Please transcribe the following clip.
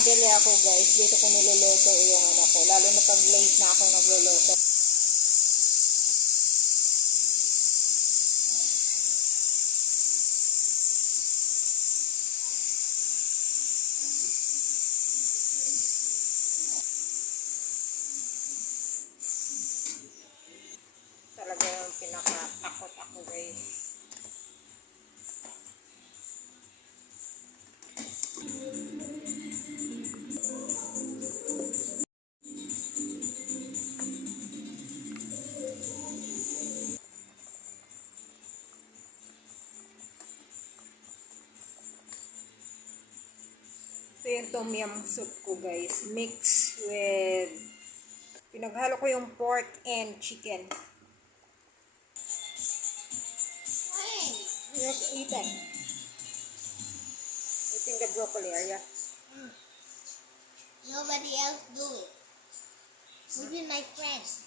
nagmamadali ako guys, dito ko niluluto yung ano ko, lalo na pag late na ako nagluluto. Talaga yung pinakatakot ako guys. So yung tom yum soup ko guys, mix with, pinaghalo ko yung pork and chicken. Just eating the broccoli, are ya? Nobody else do it. Even my friends.